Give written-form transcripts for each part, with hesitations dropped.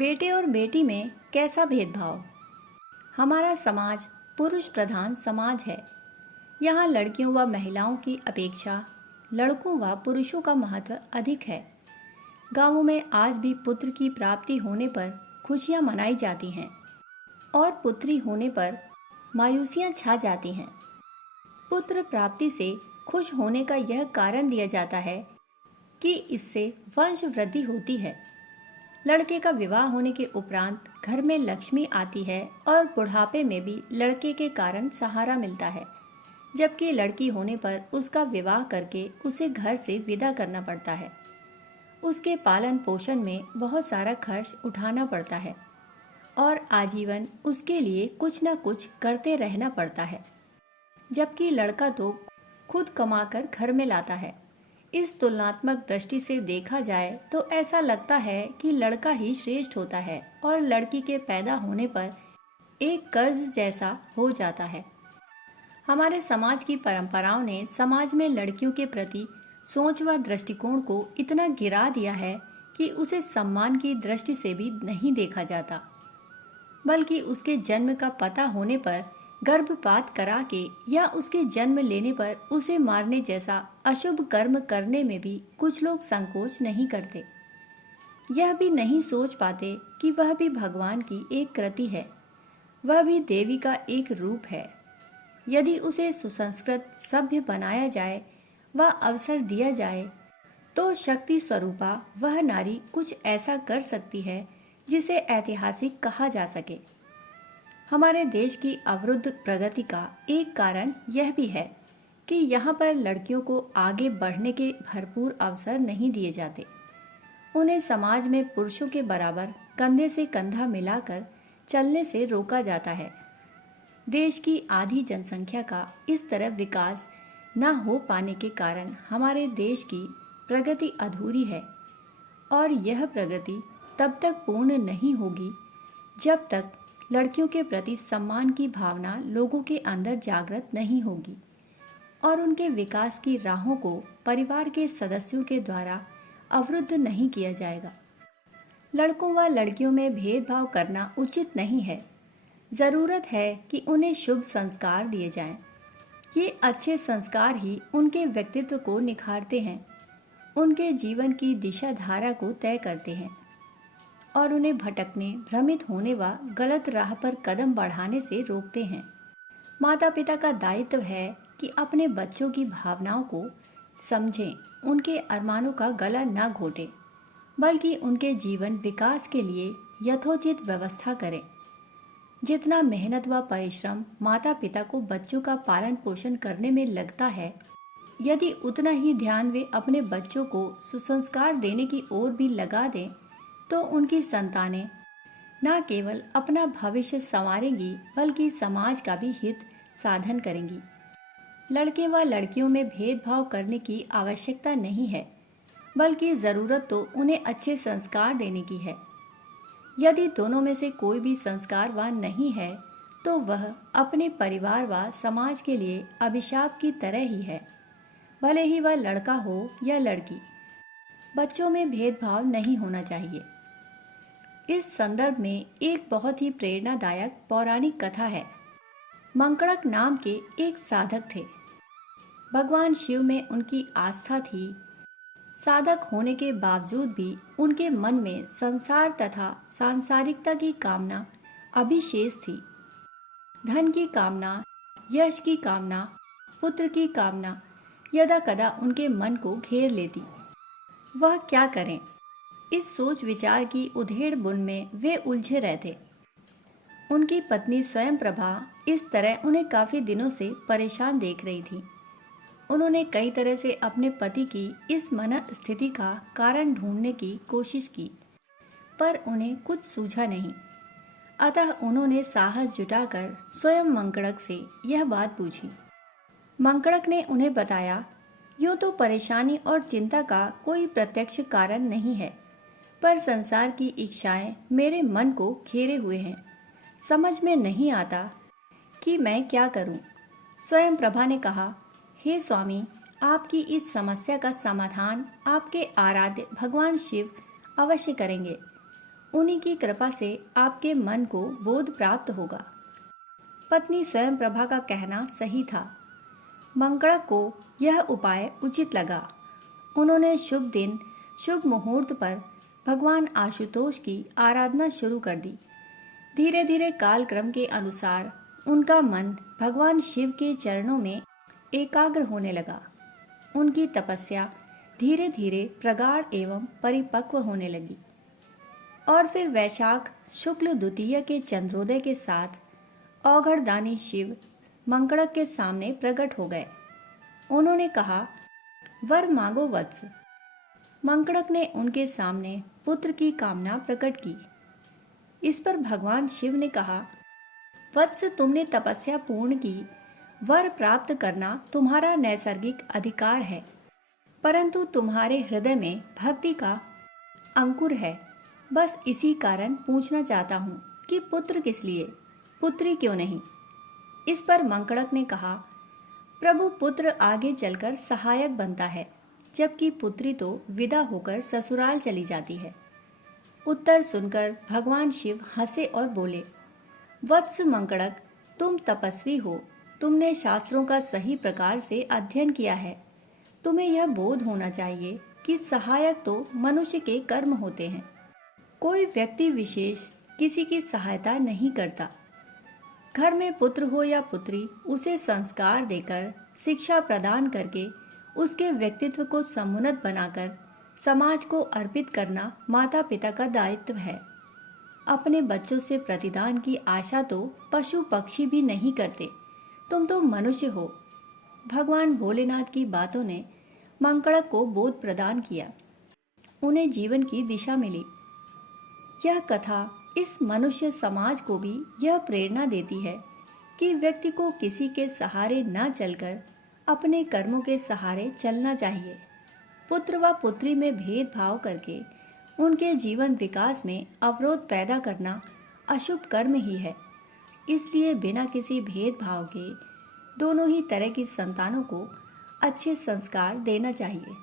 बेटे और बेटी में कैसा भेदभाव। हमारा समाज पुरुष प्रधान समाज है। यहाँ लड़कियों व महिलाओं की अपेक्षा लड़कों व पुरुषों का महत्व अधिक है। गांवों में आज भी पुत्र की प्राप्ति होने पर खुशियाँ मनाई जाती हैं और पुत्री होने पर मायूसियाँ छा जाती हैं। पुत्र प्राप्ति से खुश होने का यह कारण दिया जाता है कि इससे वंश वृद्धि होती है। लड़के का विवाह होने के उपरांत घर में लक्ष्मी आती है और बुढ़ापे में भी लड़के के कारण सहारा मिलता है, जबकि लड़की होने पर उसका विवाह करके उसे घर से विदा करना पड़ता है। उसके पालन पोषण में बहुत सारा खर्च उठाना पड़ता है और आजीवन उसके लिए कुछ न कुछ करते रहना पड़ता है, जबकि लड़का तो खुद कमाकर घर में लाता है। इस तुलनात्मक दृष्टि से देखा जाए तो ऐसा लगता है कि लड़का ही श्रेष्ठ होता है और लड़की के पैदा होने पर एक कर्ज जैसा हो जाता है। हमारे समाज की परंपराओं ने समाज में लड़कियों के प्रति सोच व दृष्टिकोण को इतना गिरा दिया है कि उसे सम्मान की दृष्टि से भी नहीं देखा जाता, बल्कि उसके जन्म का पता होने पर गर्भपात करा के या उसके जन्म लेने पर उसे मारने जैसा अशुभ कर्म करने में भी कुछ लोग संकोच नहीं करते। यह भी नहीं सोच पाते कि वह भी भगवान की एक कृति है, वह भी देवी का एक रूप है। यदि उसे सुसंस्कृत सभ्य बनाया जाए व अवसर दिया जाए तो शक्ति स्वरूपा वह नारी कुछ ऐसा कर सकती है जिसे ऐतिहासिक कहा जा सके। हमारे देश की अवरुद्ध प्रगति का एक कारण यह भी है कि यहाँ पर लड़कियों को आगे बढ़ने के भरपूर अवसर नहीं दिए जाते। उन्हें समाज में पुरुषों के बराबर कंधे से कंधा मिलाकर चलने से रोका जाता है। देश की आधी जनसंख्या का इस तरह विकास न हो पाने के कारण हमारे देश की प्रगति अधूरी है और यह प्रगति तब तक पूर्ण नहीं होगी जब तक लड़कियों के प्रति सम्मान की भावना लोगों के अंदर जागृत नहीं होगी और उनके विकास की राहों को परिवार के सदस्यों के द्वारा अवरुद्ध नहीं किया जाएगा। लड़कों व लड़कियों में भेदभाव करना उचित नहीं है। ज़रूरत है कि उन्हें शुभ संस्कार दिए जाएं। ये अच्छे संस्कार ही उनके व्यक्तित्व को निखारते हैं, उनके जीवन की दिशा धारा को तय करते हैं और उन्हें भटकने, भ्रमित होने व गलत राह पर कदम बढ़ाने से रोकते हैं। माता पिता का दायित्व है कि अपने बच्चों की भावनाओं को समझें, उनके अरमानों का गला न घोटें, बल्कि उनके जीवन विकास के लिए यथोचित व्यवस्था करें। जितना मेहनत व परिश्रम माता पिता को बच्चों का पालन पोषण करने में लगता है, यदि उतना ही ध्यान वे अपने बच्चों को सुसंस्कार देने की ओर भी लगा दें तो उनकी संतानें न केवल अपना भविष्य संवारेंगी बल्कि समाज का भी हित साधन करेंगी। लड़के व लड़कियों में भेदभाव करने की आवश्यकता नहीं है, बल्कि ज़रूरत तो उन्हें अच्छे संस्कार देने की है। यदि दोनों में से कोई भी संस्कारवान नहीं है तो वह अपने परिवार व समाज के लिए अभिशाप की तरह ही है, भले ही वह लड़का हो या लड़की। बच्चों में भेदभाव नहीं होना चाहिए। इस संदर्भ में एक बहुत ही प्रेरणादायक पौराणिक कथा है। मंकड़क नाम के एक साधक थे। भगवान शिव में उनकी आस्था थी। साधक होने के बावजूद भी उनके मन में संसार तथा सांसारिकता की कामना अभी शेष थी। धन की कामना, यश की कामना, पुत्र की कामना यदा कदा उनके मन को घेर लेती। वह क्या करें? इस सोच विचार की उधेड़ बुन में वे उलझे रहते। उनकी पत्नी स्वयं प्रभा इस तरह उन्हें काफ़ी दिनों से परेशान देख रही थी। उन्होंने कई तरह से अपने पति की इस मन स्थिति का कारण ढूंढने की कोशिश की, पर उन्हें कुछ सूझा नहीं। अतः उन्होंने साहस जुटाकर स्वयं मंकड़क से यह बात पूछी। मंकड़क ने उन्हें बताया, यूँ तो परेशानी और चिंता का कोई प्रत्यक्ष कारण नहीं है, पर संसार की इच्छाएं मेरे मन को घेरे हुए हैं। समझ में नहीं आता कि मैं क्या करूं। स्वयं प्रभा ने कहा, हे स्वामी, आपकी इस समस्या का समाधान आपके आराध्य भगवान शिव अवश्य करेंगे। उन्हीं की कृपा से आपके मन को बोध प्राप्त होगा। पत्नी स्वयं प्रभा का कहना सही था। मंगणक को यह उपाय उचित लगा। उन्होंने शुभ दिन शुभ मुहूर्त पर भगवान आशुतोष की आराधना शुरू कर दी। धीरे धीरे कालक्रम के अनुसार उनका मन भगवान शिव के चरणों में एकाग्र होने लगा। उनकी तपस्या धीरे धीरे प्रगाढ़ एवं परिपक्व होने लगी और फिर वैशाख शुक्ल द्वितीय के चंद्रोदय के साथ औघड़दानी शिव मंगणक के सामने प्रकट हो गए। उन्होंने कहा, वर मांगो वत्स। मंगणक ने उनके सामने पुत्र की कामना प्रकट की। इस पर भगवान शिव ने कहा, वत्स, तुमने तपस्या पूर्ण की, वर प्राप्त करना तुम्हारा नैसर्गिक अधिकार है, परंतु तुम्हारे हृदय में भक्ति का अंकुर है। बस इसी कारण पूछना चाहता हूँ कि पुत्र किस लिए, पुत्री क्यों नहीं। इस पर मंगणक ने कहा, प्रभु, पुत्र आगे चलकर सहायक बनता है, जबकि पुत्री तो विदा होकर ससुराल चली जाती है। उत्तर सुनकर भगवान शिव हंसे और बोले, वत्स मंगणक, तुम तपस्वी हो, तुमने शास्त्रों का सही प्रकार से अध्ययन किया है। तुम्हें यह बोध होना चाहिए कि सहायक तो मनुष्य के कर्म होते हैं। कोई व्यक्ति विशेष किसी की सहायता नहीं करता। घर में पुत्र हो या पुत्री, उसे संस्कार देकर, शिक्षा प्रदान करके, उसके व्यक्तित्व को समुन्नत बनाकर समाज को अर्पित करना माता पिता का दायित्व है। अपने बच्चों से प्रतिदान की आशा तो पशु पक्षी भी नहीं करते। तुम तो मनुष्य हो। भगवान भोलेनाथ की बातों ने मंगणक को बोध प्रदान किया। उन्हें जीवन की दिशा मिली। यह कथा इस मनुष्य समाज को भी यह प्रेरणा देती है कि व्यक्ति को किसी के सहारे न चलकर अपने कर्मों के सहारे चलना चाहिए। पुत्र व पुत्री में भेदभाव करके उनके जीवन विकास में अवरोध पैदा करना अशुभ कर्म ही है। इसलिए बिना किसी भेदभाव के दोनों ही तरह की संतानों को अच्छे संस्कार देना चाहिए।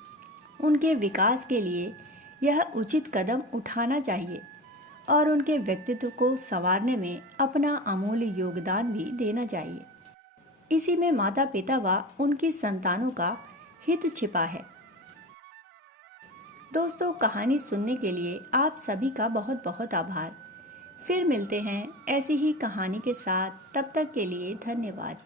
उनके विकास के लिए यह उचित कदम उठाना चाहिए और उनके व्यक्तित्व को संवारने में अपना अमूल्य योगदान भी देना चाहिए। इसी में माता पिता व उनकी संतानों का हित छिपा है। दोस्तों, कहानी सुनने के लिए आप सभी का बहुत बहुत आभार। फिर मिलते हैं ऐसी ही कहानी के साथ। तब तक के लिए धन्यवाद।